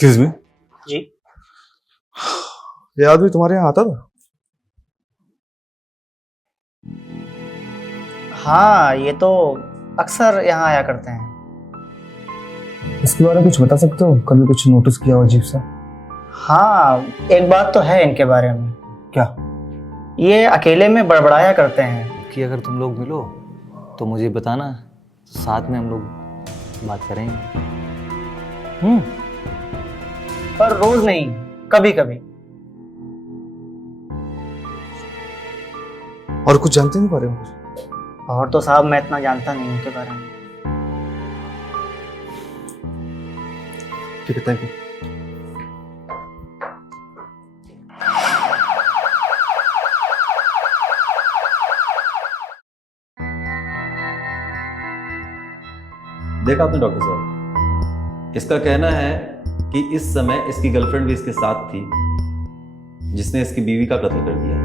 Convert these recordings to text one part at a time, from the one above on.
Excuse me, जी। ये आदमी तुम्हारे यहाँ आता था? हाँ, ये तो अक्सर यहाँ आया करते हैं। इसके बारे में कुछ बता सकते हो? कभी कुछ नोटिस किया हो अजीब सा? हाँ, एक बात तो है इनके बारे में। क्या? ये अकेले में बड़बड़ाया करते हैं। कि अगर तुम लोग मिलो तो मुझे बताना, साथ में हम लोग बात करेंगे। पर रोज नहीं, कभी कभी। और कुछ जानते नहीं बारे में? और तो साहब मैं इतना जानता नहीं इनके बारे में। ठीक है, थैंक यू। देखा आपने डॉक्टर साहब, इसका कहना है कि इस समय इसकी गर्लफ्रेंड भी इसके साथ थी, जिसने इसकी बीवी का कत्ल कर दिया।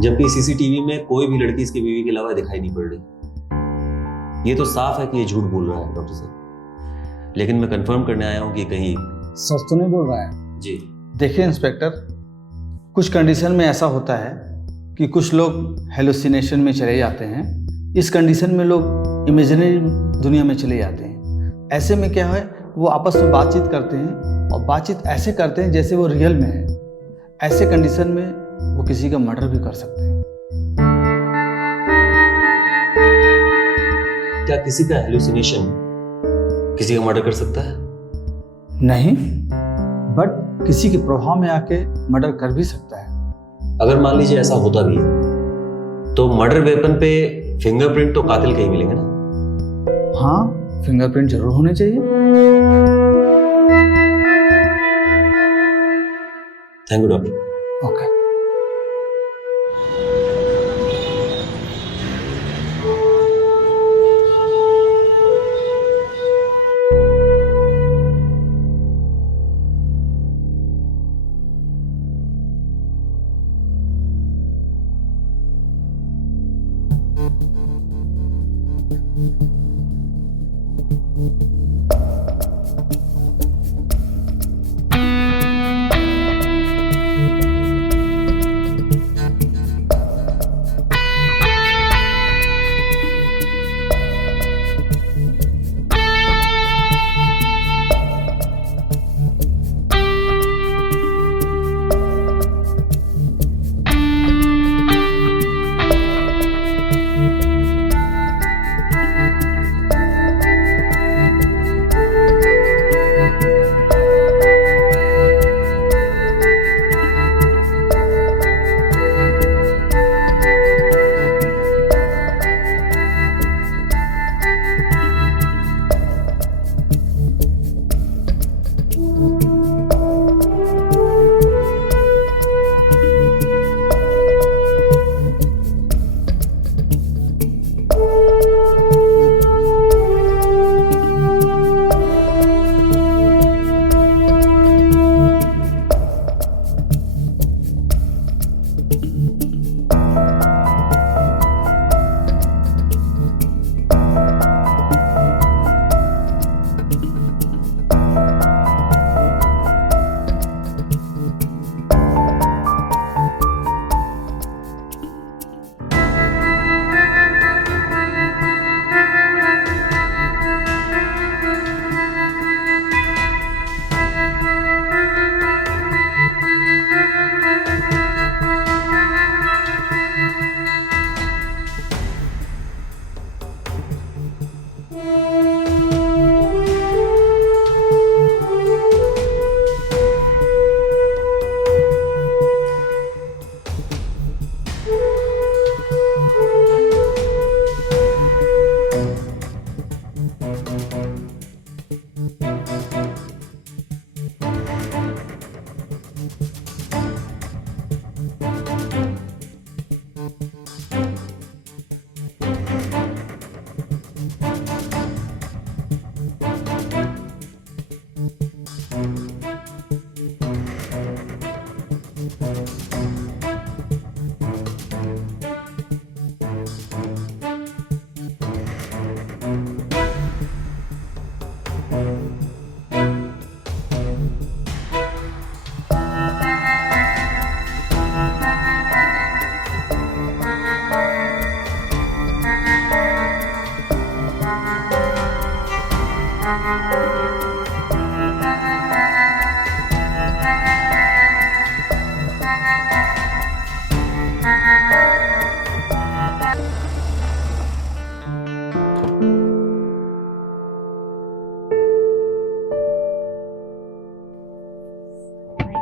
जबकि सीसीटीवी में कोई भी लड़की इसकी बीवी के अलावा दिखाई नहीं पड़ रही। ये तो साफ है कि ये झूठ बोल रहा है डॉक्टर साहब, लेकिन मैं कंफर्म करने आया हूं कि कहीं सच तो नहीं बोल रहा है। जी। देखिए इंस्पेक्टर, कुछ कंडीशन में ऐसा होता है कि कुछ लोग हेलुसिनेशन में चले जाते हैं। इस कंडीशन में लोग इमेजिनरी दुनिया में चले जाते हैं। ऐसे में क्या है, वो आपस में बातचीत करते हैं और बातचीत ऐसे करते हैं जैसे वो रियल में है। ऐसे कंडीशन में वो किसी का मर्डर भी कर सकते हैं। क्या किसी का हेलुसिनेशन किसी का मर्डर कर सकता है? नहीं, बट किसी के प्रभाव में आके मर्डर कर भी सकता है। अगर मान लीजिए ऐसा होता भी है तो मर्डर वेपन पे फिंगरप्रिंट तो कातिल के ही मिलेंगे ना? हाँ, फिंगरप्रिंट जरूर होने चाहिए। Thank you doctor. ओके।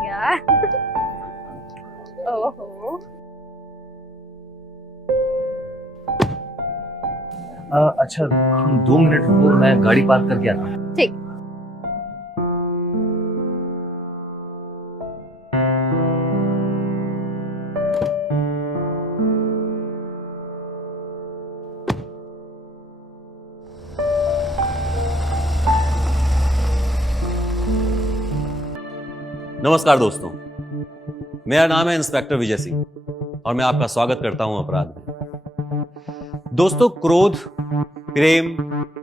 यार ओहो अच्छा तुम 2 मिनट रुको, मैं गाड़ी पार्क करके आता हूँ। ठीक। नमस्कार दोस्तों, मेरा नाम है इंस्पेक्टर विजय सिंह और मैं आपका स्वागत करता हूं अपराध में। दोस्तों, क्रोध, प्रेम,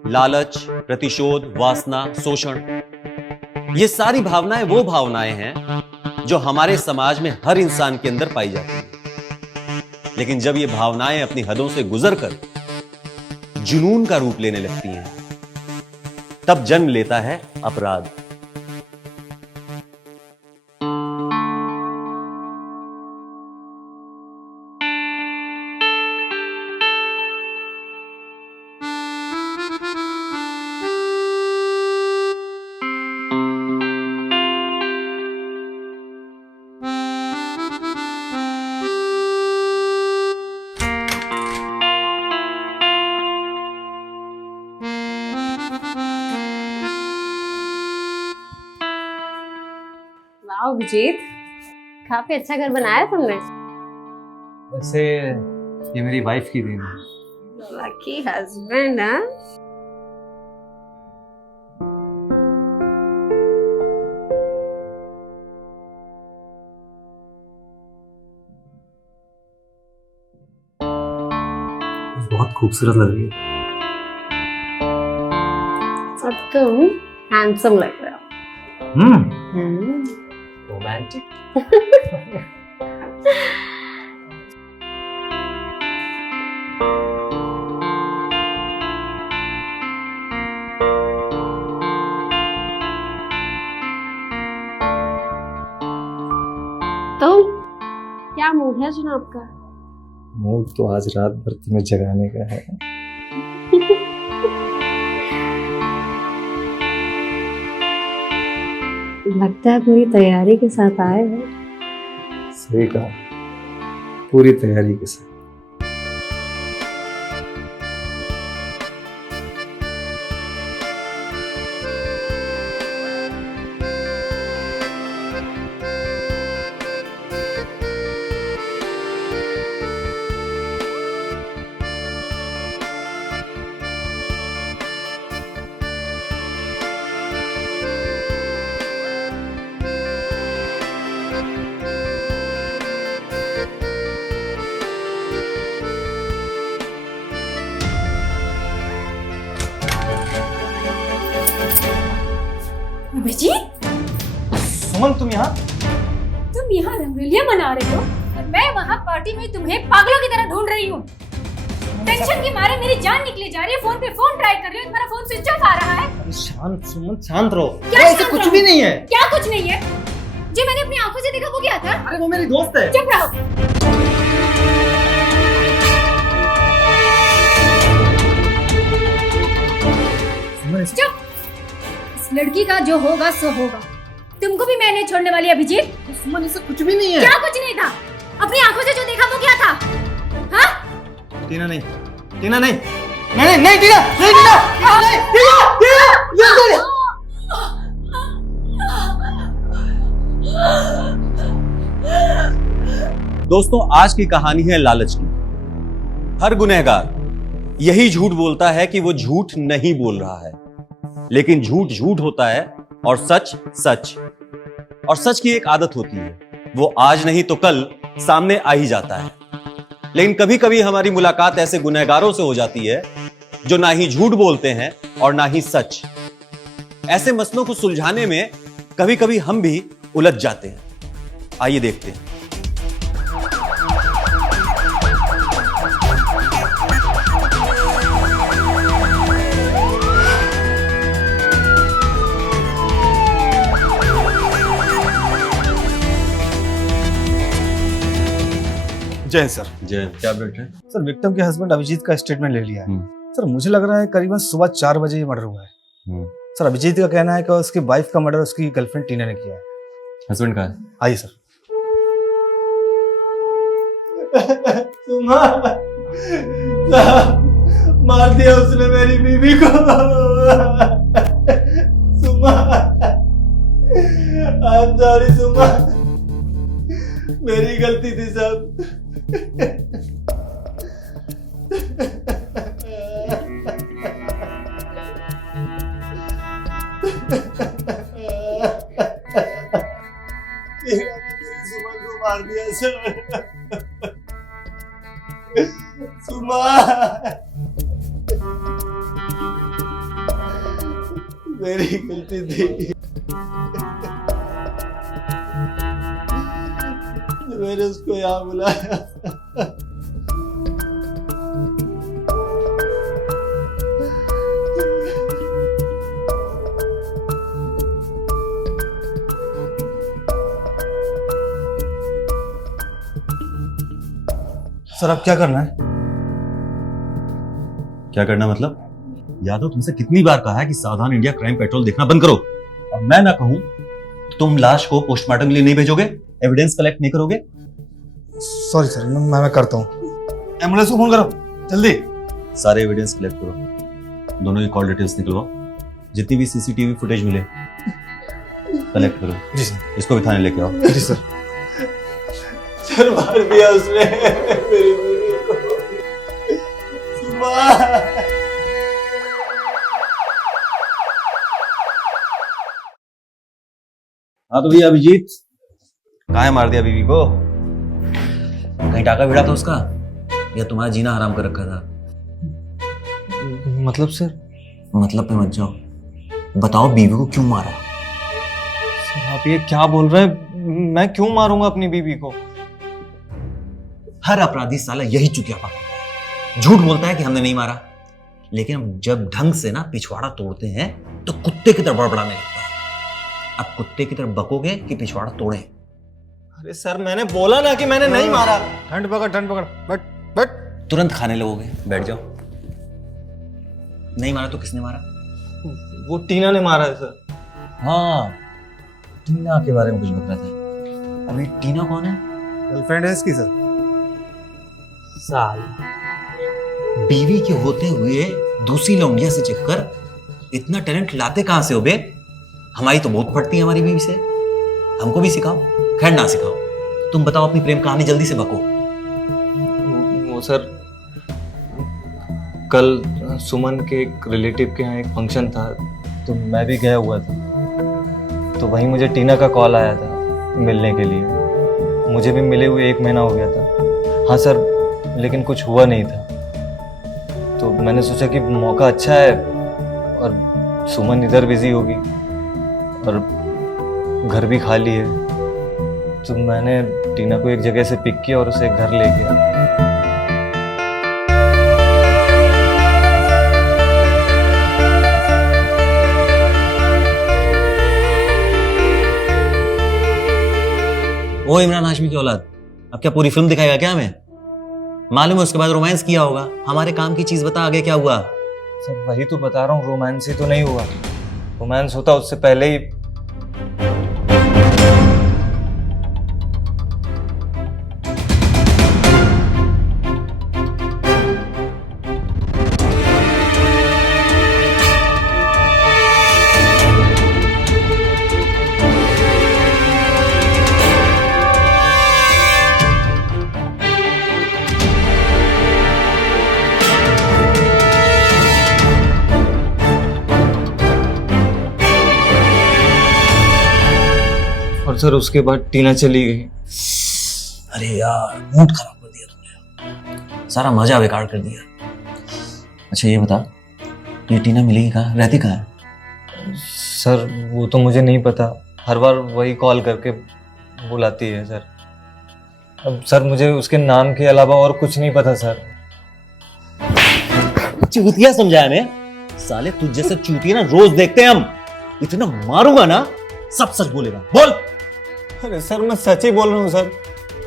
लालच, प्रतिशोध, वासना, शोषण, ये सारी भावनाएं वो भावनाएं हैं जो हमारे समाज में हर इंसान के अंदर पाई जाती हैं। लेकिन जब ये भावनाएं अपनी हदों से गुजरकर जुनून का रूप लेने लगती हैं, तब जन्म लेता है अपराध। वाह अभिजीत, काफी अच्छा घर बनाया तुमने। वैसे ये मेरी वाइफ की देन है। Lucky husband. हाँ, बहुत खूबसूरत लग रही है। अब तुम हैंडसम लग रहे हो। रोमांटिक। तो क्या मूड है जनाब का? मूड तो आज रात भर तुम्हें जगाने का है। लगता है पूरी तैयारी के साथ आए हैं। सही कहा, पूरी तैयारी के साथ। अभिजीत, सुमन तुम यहाँ? तुम यहाँ रंगोलियां मना रहे हो और मैं वहाँ पार्टी में तुम्हें पागलों की तरह ढूंढ रही हूँ। टेंशन के मारे मेरी जान निकली जा रही है। फोन पे फोन ट्राई कर रही हूँ, तुम्हारा फोन स्विच ऑफ आ रहा है। शांत सुमन, शांत रहो। क्या ऐसा कुछ भी नहीं है। क्या कुछ नहीं है? जो मैंने अपनी आंखों से देखा वो क्या था? अरे वो मेरी दोस्त है। चुप रहो। चुप। इस लड़की का जो होगा सो होगा। तुमको भी मैं नहीं छोड़ने वाली अभिजीत। सुमन ऐसा कुछ भी नहीं है। क्या कुछ नहीं था? अपनी आंखों से जो देखा वो क्या था? हाँ? टीना नहीं, टीना नहीं, नहीं नहीं टीना, नहीं टीना, नहीं टीना, टीना, दोस्तों, आज की कहानी है लालच की। हर गुनहगार यही झूठ बोलता है कि वो झूठ नहीं बोल रहा है, लेकिन झूठ झूठ होता है और सच सच। और सच की एक आदत होती है, वो आज नहीं तो कल सामने आ ही जाता है। लेकिन कभी कभी हमारी मुलाकात ऐसे गुनहगारों से हो जाती है जो ना ही झूठ बोलते हैं और ना ही सच। ऐसे मसलों को सुलझाने में कभी कभी हम भी उलझ जाते हैं। आइए देखते हैं। जय सर। जय, क्या अपडेट है? सर विक्टिम के हस्बैंड अभिजीत का स्टेटमेंट ले लिया है। हम्म। सर मुझे लग रहा है करीबन सुबह 4 बजे ये मर्डर हुआ है। सर अभिजीत का कहना है कि उसकी वाइफ का मर्डर उसकी गर्लफ्रेंड टीना ने किया है। हस्बैंड का है? आइए सर। मार दिया उसने मेरी बीवी को। सुमा, आई एम सॉरी सुमा, मेरी गलती थी सब। सुमन को मार दिया सर। सुमा, मेरी गलती थी। मैंने उसको यहाँ बुलाया। सर अब क्या करना है? क्या करना मतलब? यादव, तुमसे कितनी बार कहा है कि सावधान इंडिया क्राइम पेट्रोल देखना बंद करो। अब मैं ना कहूं तो तुम लाश को पोस्टमार्टम के लिए नहीं भेजोगे, एविडेंस कलेक्ट नहीं करोगे? सॉरी सर, मैं करता हूँ। एम्बुलेंस को फोन करो जल्दी। सारे एविडेंस कलेक्ट करो, दोनों की कॉल डिटेल्स निकलवाओ, जितनी भी सीसीटीवी फुटेज मिले कलेक्ट करो। जी सर। इसको भी थाने लेके आओ। जी सर। सर मार दिया उसने मेरी बीवी को। सुमा, हाँ तो भैया अभिजीत, कहाँ है? मार दिया बीवी को? कहीं टाका भिड़ा था उसका, या तुम्हारा जीना हराम कर रखा था? मतलब सर? मतलब पे मत जाओ, बताओ बीवी को क्यों मारा? सर आप ये क्या बोल रहे हैं? मैं क्यों मारूंगा अपनी बीवी को? हर अपराधी साला यही चुतिया पाता है, झूठ बोलता है कि हमने नहीं मारा, लेकिन जब ढंग से ना पिछवाड़ा तोड़ते हैं तो कुत्ते की तरह बड़बड़ाने लगता है। अब कुत्ते की तरफ बकोगे कि पिछवाड़ा तोड़े? अरे सर मैंने बोला ना कि मैंने नहीं मारा। ठंड पकड़, बट तुरंत खाने लगोगे? बैठ जाओ। नहीं मारा तो किसने मारा? वो टीना ने मारा है सर। हाँ, टीना के बारे में कुछ बता रहा था। अभी टीना कौन है? गर्लफ्रेंड है इसकी सर। साल बीवी के होते हुए दूसरी लौंडिया से चिपकर इतना टैलेंट लाते कहां से हो बे? हमारी तो बहुत फटती है हमारी बीवी से, हमको भी सिखाओ। खैर ना सिखाओ, तुम बताओ अपनी प्रेम कहानी जल्दी से बको। वो सर, कल सुमन के एक रिलेटिव के यहाँ एक फंक्शन था, तो मैं भी गया हुआ था। तो वहीं मुझे टीना का कॉल आया था मिलने के लिए। मुझे भी मिले हुए 1 महीना हो गया था। हाँ सर, लेकिन कुछ हुआ नहीं था। तो मैंने सोचा कि मौका अच्छा है, और सुमन इधर बिजी होगी और घर भी खाली है, तो मैंने टीना को एक जगह से पिक किया और उसे घर ले गया। ओ इमरान हाशमी की औलाद, अब क्या पूरी फिल्म दिखाएगा क्या हमें? मालूम है उसके बाद रोमांस किया होगा। हमारे काम की चीज बता, आगे क्या हुआ? सर वही तो बता रहा हूँ, रोमांस ही तो नहीं हुआ। रोमांस होता उससे पहले ही। और सर उसके बाद टीना चली गई। अरे यार, मूड खराब कर दिया तुमने, सारा मजा बेकार कर दिया। अच्छा ये बता, ये टीना मिलेगी कहाँ, रहती कहाँ है? सर वो तो मुझे नहीं पता, हर बार वही कॉल करके बुलाती है सर। अब सर मुझे उसके नाम के अलावा और कुछ नहीं पता सर। चूतिया समझाया मैं? साले तुझ जैसे चूतिया ना रोज देखते हैं हम। इतना मारूंगा ना सब सच बोलेगा। बोल। अरे सर मैं सच ही बोल रहा हूँ सर।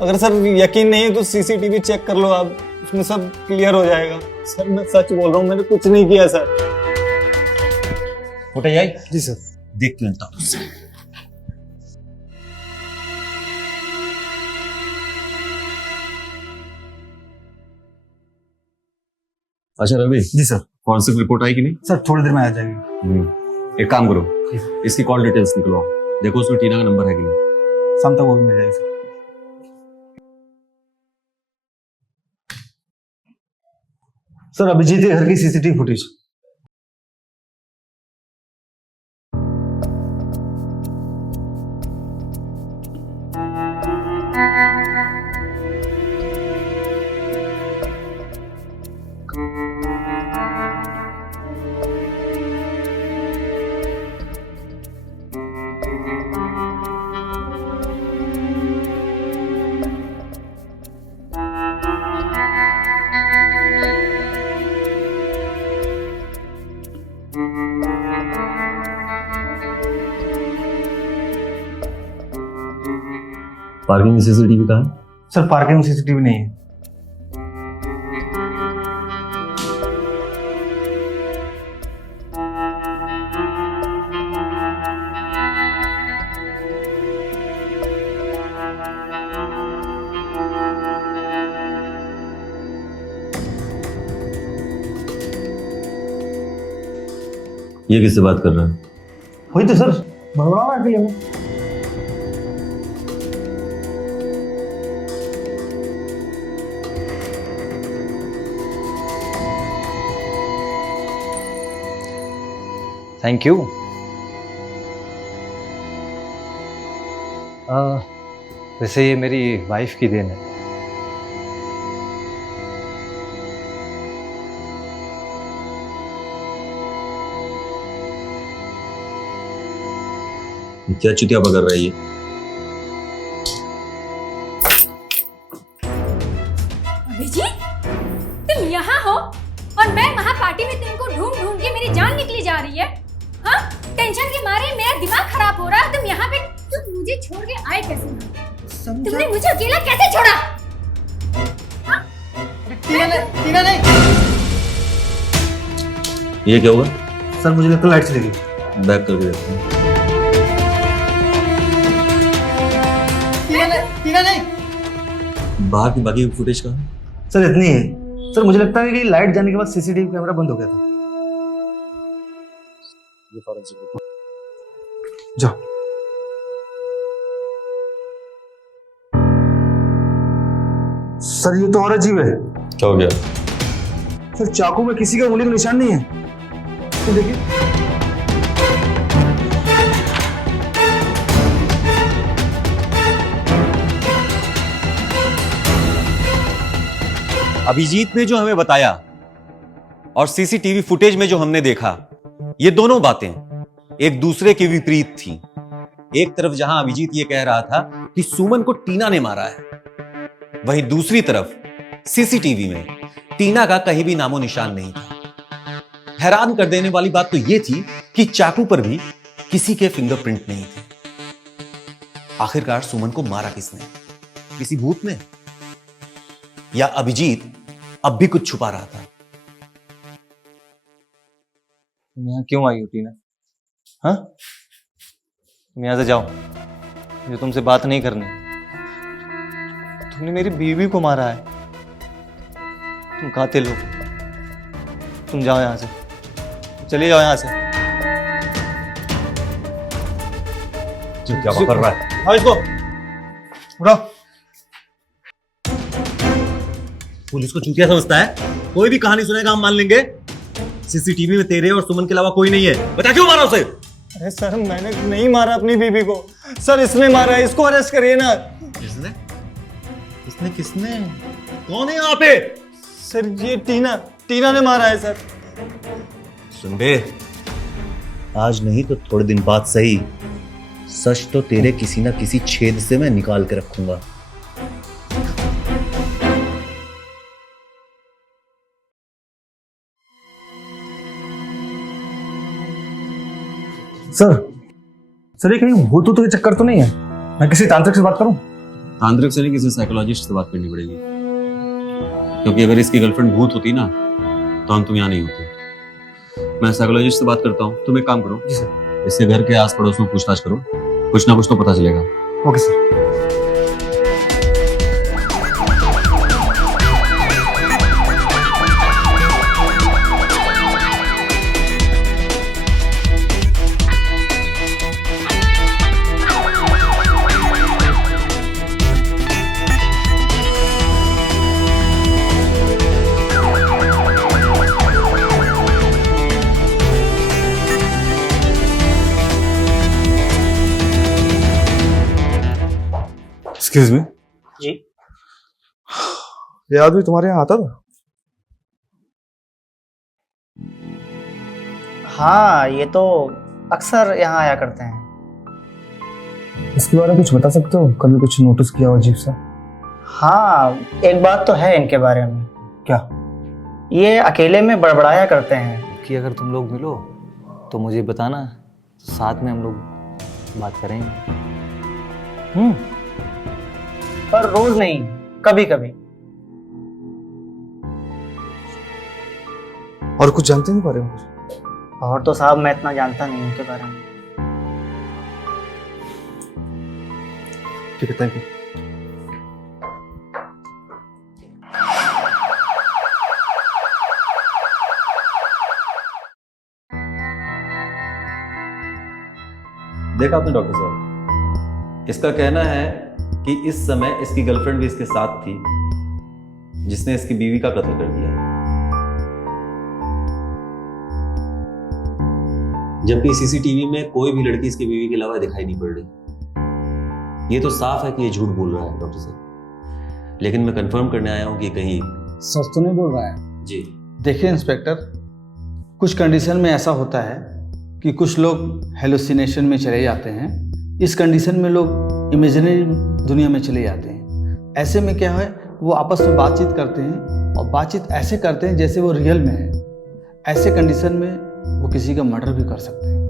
अगर सर यकीन नहीं है तो सीसीटीवी चेक कर लो आप, उसमें सब क्लियर हो जाएगा। सर मैं सच बोल रहा हूँ, मैंने कुछ नहीं किया सर। उठे जाए। जी सर। देख क्यों था तुझसे। अच्छा रवि, जी सर। फॉरेंसिक रिपोर्ट आई कि नहीं? सर थोड़ी देर में आ जाएगी। एक काम करो, इसकी कॉल डिटेल्स निकलवाओ, देखो उसमें टीना का नंबर है कि नहीं। शाम तक वो भी मिल जाएगी सर। सर अभिजीत के घर की सीसीटीवी फुटेज। पार्किंग में सीसीटीवी कहाँ है? सर पार्किंग में सीसीटीवी नहीं है। ये किससे बात कर रहा है? वही तो सर, बड़बड़ा रहा है अकेले में। Thank you. वैसे ये मेरी वाइफ की देन है। क्या चुतिया पकड़ रहा है ये? अभिजीत, तुम यहाँ हो और मैं वहाँ पार्टी में तुमको ढूंढ ढूंढ के मेरी जान निकली जा रही है। हाँ, टेंशन के मारे मेरा दिमाग खराब हो रहा है। तुम यहाँ पे, तुम मुझे छोड़ के आए कैसे? तुमने मुझे अकेला कैसे छोड़ा? हाँ? टीना नहीं। ये क्या होगा? सर मुझे लगता है लाइट चलेगी। बैक करके देखते हैं। टीना नहीं। बाहर की बाकी फुटेज कहाँ है? सर इतनी है। सर मुझे लगता है कि लाइट जाने के बाद सीसीटीवी कैमरा बंद हो गया था। ये फॉरेंसिक रिपोर्ट। जाओ। सर ये तो और अजीब है। क्या हो गया? सर चाकू में किसी का उंगली का निशान नहीं है। तो देखिए। अभिजीत ने जो हमें बताया और सीसीटीवी फुटेज में जो हमने देखा, ये दोनों बातें एक दूसरे के विपरीत थी। एक तरफ जहां अभिजीत ये कह रहा था कि सुमन को टीना ने मारा है, वहीं दूसरी तरफ सीसीटीवी में टीना का कहीं भी नामो निशान नहीं था। हैरान कर देने वाली बात तो यह थी कि चाकू पर भी किसी के फिंगरप्रिंट नहीं थे। आखिरकार सुमन को मारा किसने? किसी भूत ने? या अभिजीत अब भी कुछ छुपा रहा था? तुम यहाँ क्यों आई हो टीना? हाँ, तुम यहाँ से जाओ, मुझे तुमसे बात नहीं करनी। तुमने मेरी बीवी को मारा है। तुम कातिल हो। तुम जाओ यहाँ से, चले जाओ यहाँ से। क्या कर रहा है? हाँ, इसको उठाओ। पुलिस को चूतिया समझता है? कोई भी कहानी सुनेगा हम मान लेंगे। सीसीटीवी में तेरे और सुमन के अलावा कोई नहीं है। बता क्यों मारा उसे? अरे सर मैंने नहीं मारा अपनी बीवी को। सर इसने मारा है, इसको अरेस्ट करिए ना। किसने? किसने? किसने? कौन है यहाँ पे? सर ये टीना ने मारा है सर। सुन बे, आज नहीं तो थोड़े दिन बाद सही, सच तो तेरे किसी ना किसी छेद से मैं निकाल के रखूंगा। सर ये कहीं भूत के चक्कर तो नहीं है? मैं किसी तांत्रिक से बात करूं? तांत्रिक से नहीं, किसी साइकोलॉजिस्ट से बात करनी पड़ेगी, क्योंकि अगर इसकी गर्लफ्रेंड भूत होती ना तो हम तुम यहाँ नहीं होते। मैं साइकोलॉजिस्ट से बात करता हूँ, तुम एक काम करो, जी सर। इसके घर के आस पड़ोस में पूछताछ करो, कुछ ना कुछ तो पता चलेगा। Okay sir. Excuse me. जी। ये आदमी तुम्हारे यहाँ आता था? हाँ, ये तो अक्सर यहाँ आया करते हैं। इसके बारे में कुछ बता सकते हो? कभी कुछ नोटिस किया हो अजीब सा? हाँ, एक बात तो है इनके बारे में। क्या? ये अकेले में बड़बड़ाया करते हैं। कि अगर तुम लोग मिलो तो मुझे बताना, तो साथ में हम लोग बात करेंगे। पर रोज नहीं, कभी कभी। और कुछ जानते नहीं बारे में? और तो साहब मैं इतना जानता नहीं उनके बारे में। ठीक है, थैंक यू। देखा आपने डॉक्टर साहब, इसका कहना है कि इस समय इसकी गर्लफ्रेंड भी इसके साथ थी, जिसने इसकी बीवी का कत्ल कर दिया, जबकि सीसीटीवी में कोई भी लड़की इसकी बीवी के अलावा दिखाई नहीं पड़ रही। ये तो साफ है कि ये झूठ बोल रहा है डॉक्टर साहब, लेकिन मैं कंफर्म करने आया हूं कि कहीं सच तो नहीं बोल रहा है। जी। देखिए इंस्पेक्टर, कुछ कंडीशन में ऐसा होता है कि कुछ लोग हेलुसिनेशन में चले जाते हैं। इस कंडीशन में लोग इमेजिनरी दुनिया में चले जाते हैं। ऐसे में क्या है, वो आपस में बातचीत करते हैं और बातचीत ऐसे करते हैं जैसे वो रियल में है। ऐसे कंडीशन में वो किसी का मर्डर भी कर सकते हैं।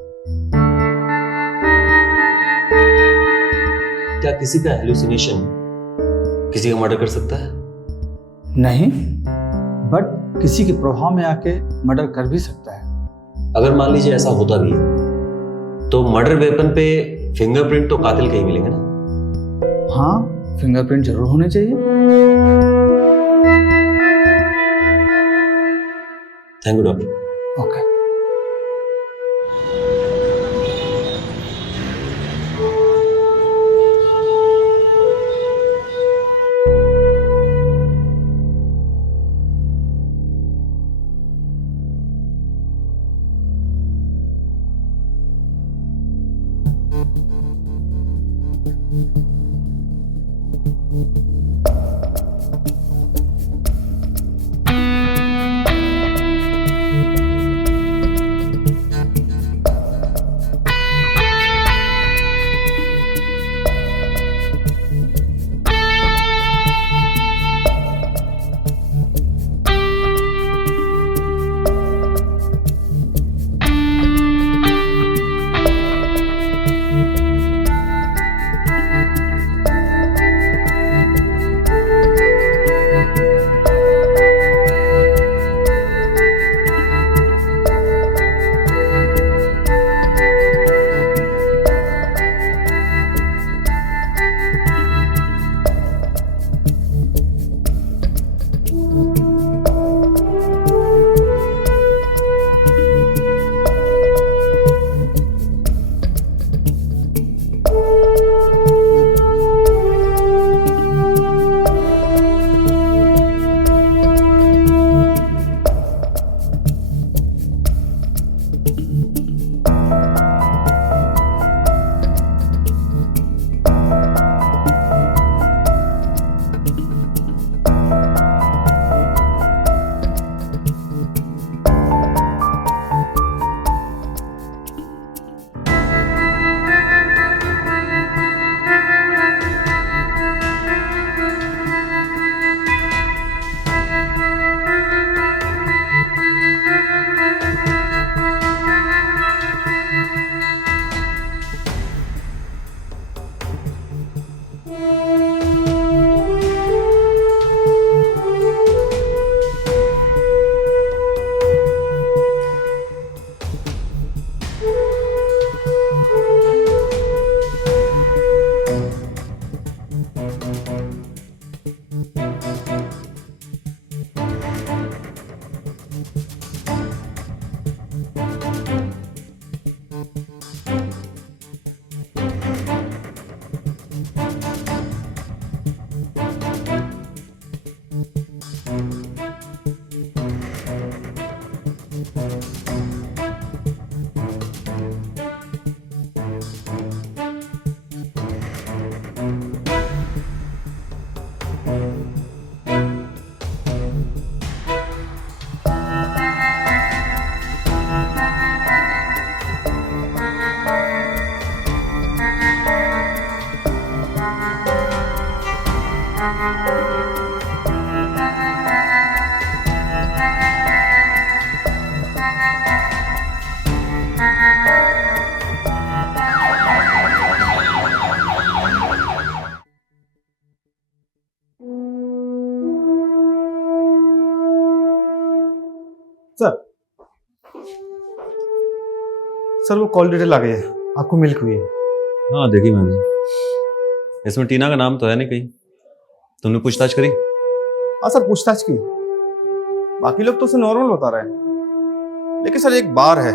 क्या किसी का हेलुसिनेशन किसी का मर्डर कर सकता है? नहीं, बट किसी के प्रभाव में आके मर्डर कर भी सकता है। अगर मान लीजिए ऐसा होता भी है तो मर्डर वेपन पे फिंगरप्रिंट तो कातिल के ही मिलेंगे ना? हाँ, फिंगरप्रिंट जरूर होने चाहिए। Thank you doctor. Okay. Sir sir वो कॉल डिटेल आ गई है, आपको मिल्क हुई है। हाँ देखी मैंने। इसमें टीना का नाम तो है नहीं कहीं। तुमने पूछताछ करी? हाँ सर पूछताछ की, बाकी लोग तो उसे नॉर्मल बता रहे हैं, लेकिन सर एक बार है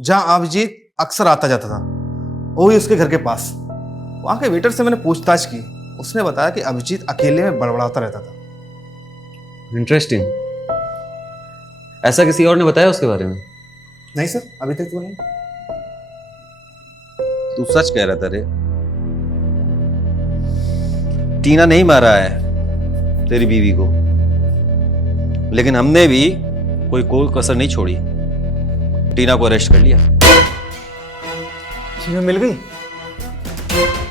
जहां अभिजीत अक्सर आता जाता था, वही उसके घर के पास। वहां के वेटर से मैंने पूछताछ की, उसने बताया कि अभिजीत अकेले में बड़बड़ाता रहता था। इंटरेस्टिंग। ऐसा किसी और ने बताया उसके बारे में? नहीं सर, अभी तक तो नहीं। तू सच कह रहा था रे? टीना नहीं मारा है तेरी बीवी को, लेकिन हमने भी कोई कसर नहीं छोड़ी, टीना को अरेस्ट कर लिया। चीजें मिल गई?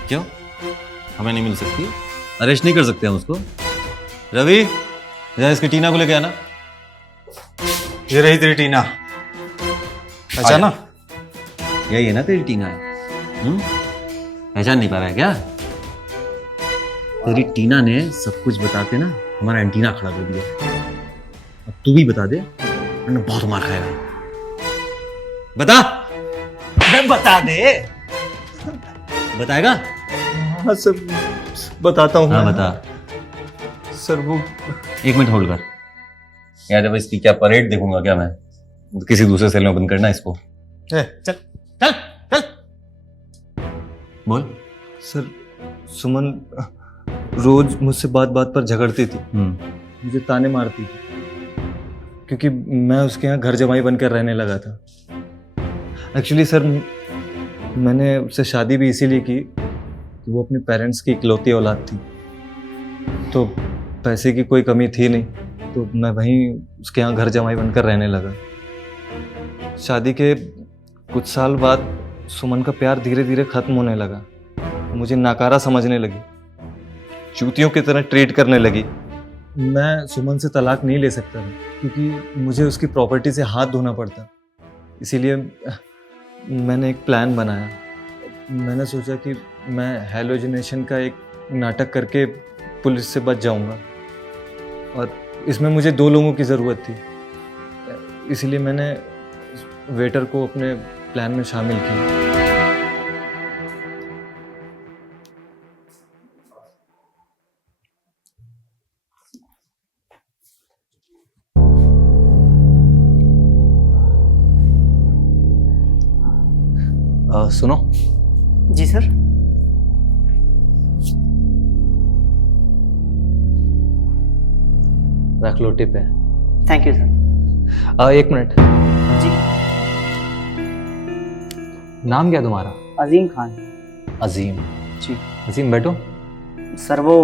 क्यों हमें नहीं मिल सकती? अरेस्ट नहीं कर सकते हम उसको? रवि जा इसकी टीना को लेके आना। ये रही तेरी टीना, पहचाना? यही है ना तेरी टीना है? पहचान नहीं पा रहा है क्या? तेरी टीना ने सब कुछ बता के ना हमारा एंटीना खड़ा कर दिया। अब तू भी बता दे, वरना बहुत मार खाएगा। बता। बता दे। बताएगा? हाँ सर बताता हूँ। हाँ बता। सर वो 1 मिनट होल्ड कर यार, जब इसकी क्या परेड देखूंगा क्या मैं? किसी दूसरे सेल में बंद करना इसको। चल चल चल। बोल। सर सुमन रोज मुझसे बात बात पर झगड़ती थी, मुझे ताने मारती थी, क्योंकि मैं उसके यहाँ घर जमाई बनकर रहने लगा था। एक्चुअली सर मैंने उससे शादी भी इसीलिए की कि वो अपने पेरेंट्स की इकलौती औलाद थी, तो पैसे की कोई कमी थी नहीं, तो मैं वहीं उसके यहाँ घर जमाई बनकर रहने लगा। शादी के कुछ साल बाद सुमन का प्यार धीरे धीरे खत्म होने लगा, मुझे नाकारा समझने लगी, चूतियों की तरह ट्रीट करने लगी। मैं सुमन से तलाक नहीं ले सकता था, क्योंकि मुझे उसकी प्रॉपर्टी से हाथ धोना पड़ता। इसीलिए मैंने एक प्लान बनाया। मैंने सोचा कि मैं हेलोजिनेशन का एक नाटक करके पुलिस से बच जाऊंगा, और इसमें मुझे 2 लोगों की ज़रूरत थी। इसीलिए मैंने वेटर को अपने प्लान में शामिल किया। सुनो। जी सर। रख लो, टिप है। Thank you sir. 1 मिनट। जी। नाम क्या तुम्हारा? अजीम खान। अजीम। जी। अजीम बैठो। सर वो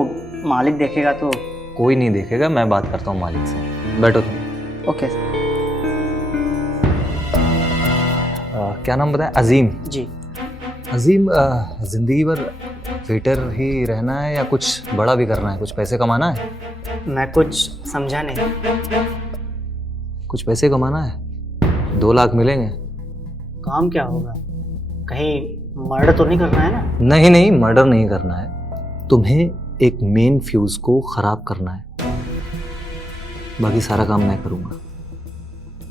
मालिक देखेगा तो? कोई नहीं देखेगा, मैं बात करता हूँ मालिक से। बैठो तुम। Okay sir. क्या नाम बताया? अजीम। जी। अजीम, जिंदगी भर वेटर ही रहना है या कुछ बड़ा भी करना है? कुछ पैसे कमाना है? मैं कुछ समझा नहीं। कुछ पैसे कमाना है, 2 लाख मिलेंगे। काम क्या होगा? कहीं मर्डर तो नहीं करना है ना? नहीं नहीं, मर्डर नहीं करना है, तुम्हें एक मेन फ्यूज को खराब करना है, बाकी सारा काम मैं करूँगा।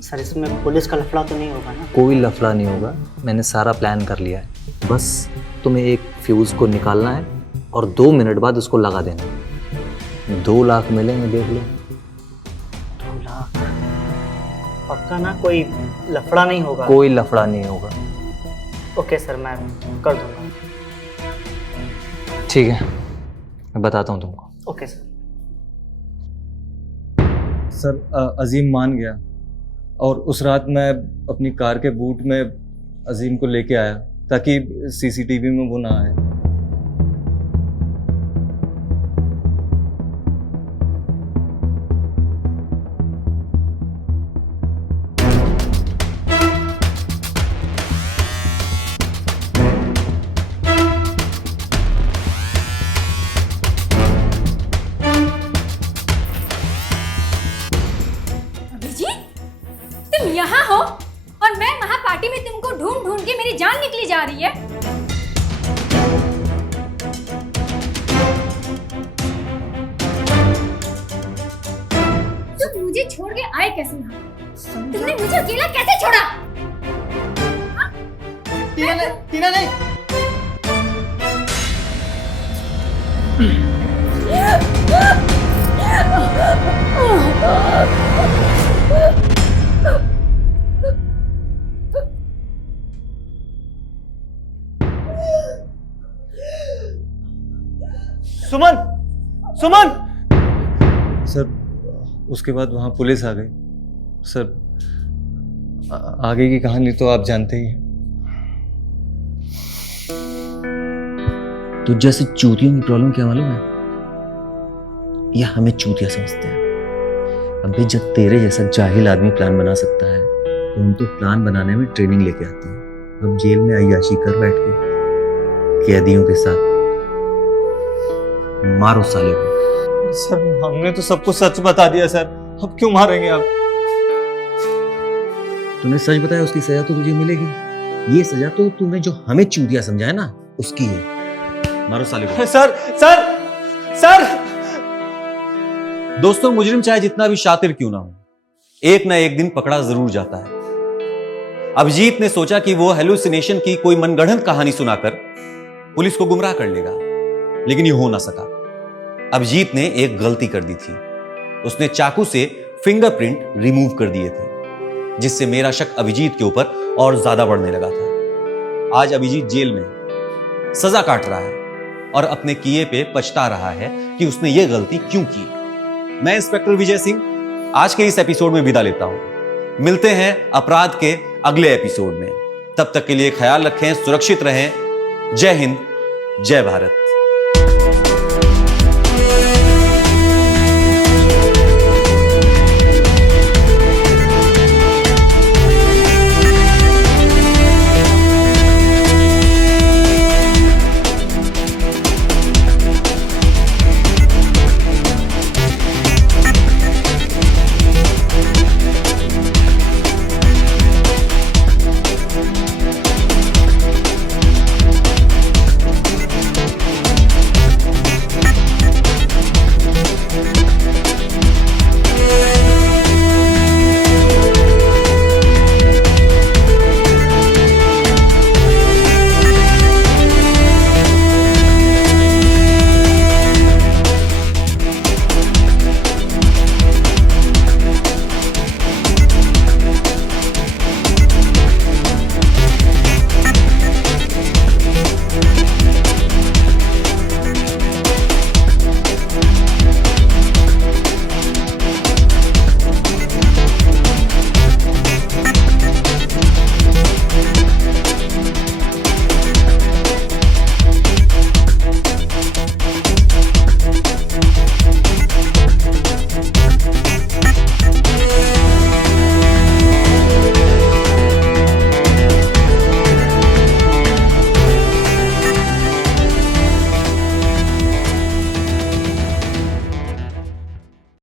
सर इसमें पुलिस का लफड़ा तो नहीं होगा ना? कोई लफड़ा नहीं होगा, मैंने सारा प्लान कर लिया है। बस तुम्हें एक फ्यूज़ को निकालना है और 2 मिनट बाद उसको लगा देना। 2 लाख मिलेंगे, देख लो। 2 लाख पक्का ना? कोई लफड़ा नहीं होगा? कोई लफड़ा नहीं होगा। ओके सर, मैं कर दूंगा। ठीक है, मैं बताता हूँ तुमको। Okay sir. सर अजीम मान गया, और उस रात मैं अपनी कार के बूट में अजीम को लेके आया ताकि सीसीटीवी में वो ना आए। तुम यहाँ हो और मैं वहाँ पार्टी में तुमको ढूंढ ढूंढ के मेरी जान निकली जा रही है। तुम मुझे छोड़ के आए कैसे यहाँ? तुमने मुझे अकेला कैसे छोड़ा? टीना नहीं। सुमन, सुमन। सर उसके बाद वहां पुलिस आ गई। सर आगे की कहानी तो आप जानते ही हैं। तुझ जैसे चूतियों की प्रॉब्लम क्या मालूम है? या हमें चूतिया समझते हैं? अबे जब तेरे जैसा जाहिल आदमी प्लान बना सकता है तो हम तो प्लान बनाने में ट्रेनिंग लेके आते हैं। हम जेल में अय्याशी कर बैठ के कैदियों के साथ। मारो साले को। सर हमने तो सबको सच बता दिया सर, अब क्यों मारेंगे आप? तूने सच बताया, उसकी सजा तो तुझे मिलेगी। ये सजा तो तूने जो हमें चूतिया समझा है ना, उसकी है। मारो साले को। Sir sir sir. दोस्तों, मुजरिम चाहे जितना भी शातिर क्यों ना हो, एक ना एक दिन पकड़ा जरूर जाता है। अभिजीत ने सोचा कि वो हेलुसिनेशन की कोई मनगढ़ंत कहानी सुनाकर पुलिस को गुमराह कर लेगा, लेकिन ये हो ना सका। अभिजीत ने एक गलती कर दी थी। उसने चाकू से फिंगरप्रिंट रिमूव कर दिए थे, जिससे मेरा शक अभिजीत के ऊपर और ज्यादा बढ़ने लगा था। आज अभिजीत जेल में सजा काट रहा है और अपने किए पे पछता रहा है कि उसने ये गलती क्यों की। मैं इंस्पेक्टर विजय सिंह आज के इस एपिसोड में विदा लेता हूं। मिलते हैं अपराध के अगले एपिसोड में। तब तक के लिए ख्याल रखें, सुरक्षित रहें। जय हिंद, जय भारत।